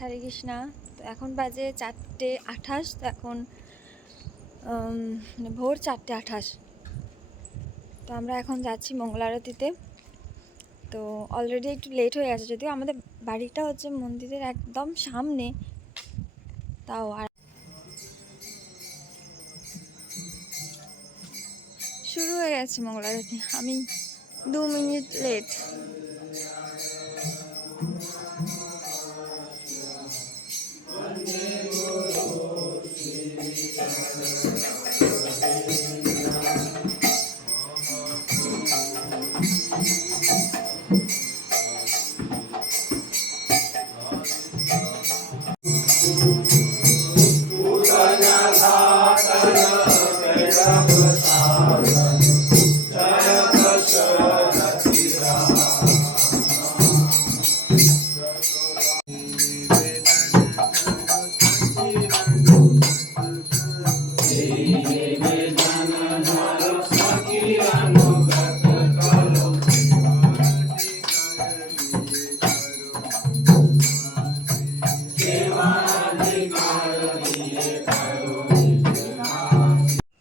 হরে কৃষ্ণা। তো এখন বাজে 4:28। তো এখন ভোর 4:28। তো আমরা এখন যাচ্ছি মঙ্গল আরতিতে। তো অলরেডি একটু লেট হয়ে গেছে, যদিও আমাদের বাড়িটা হচ্ছে মন্দিরের একদম সামনে। তাও আর শুরু হয়ে গেছে মঙ্গল আরতি, আমি 2 মিনিট লেট।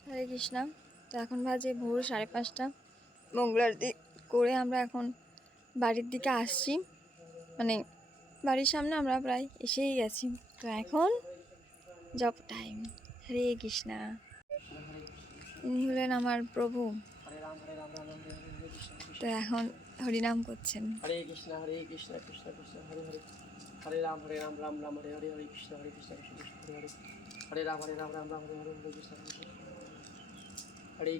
হরে কৃষ্ণা। তো এখন বাজে ভোর 5:30। মঙ্গল আরতি করে আমরা এখন বাড়ির দিকে আসছি, মানে বাড়ির সামনে আমরা প্রায় এসেই গেছি। তো এখন জব টাইম। হরে কৃষ্ণা। ইনি হলেন আমার প্রভু। তো এখন হরিনাম করছেন। হরে কৃষ্ণ কৃষ্ণ কৃষ্ণ হরে হরে, হরে রাম রাম রাম হরে হরে, হরে কৃষ্ণ কৃষ্ণ কৃষ্ণ হরে হরে, হরে রাম রাম রাম হরে হরে, হরে কৃষ্ণ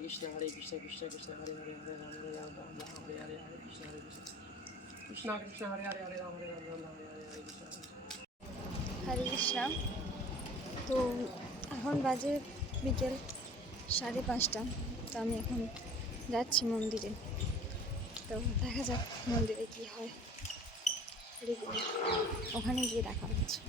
কৃষ্ণ হরে কৃষ্ণ কৃষ্ণ কৃষ্ণ হরে হরে, হরে রাম রাম হরে হরে, হরে কৃষ্ণ কৃষ্ণ কৃষ্ণ হরে হরে, হরে রাম রাম হরে হরে, হরে কৃষ্ণ। হরে কৃষ্ণা। তো এখন বাজে বিকেল 5:30। তো আমি এখন যাচ্ছি মন্দিরে। তো দেখা যাক মন্দিরে কি হয়, ওখানে গিয়ে দেখা হচ্ছে।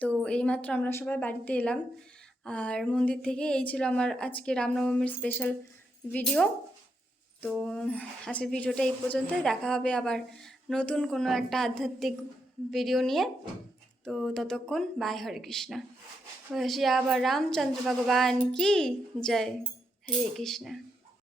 তো এইমাত্র আমরা সবাই বাড়িতে এলাম, আর মন্দির থেকে এই ছিল আমার আজকে রামনবমীর স্পেশাল ভিডিও। তো আজকের ভিডিওটা এই পর্যন্তই, দেখা হবে আবার নতুন কোনো একটা আধ্যাত্মিক ভিডিও নিয়ে। তো ততক্ষণ বাই, হরে কৃষ্ণা। আবার রামচন্দ্র ভগবান কি জয়, হরে কৃষ্ণা।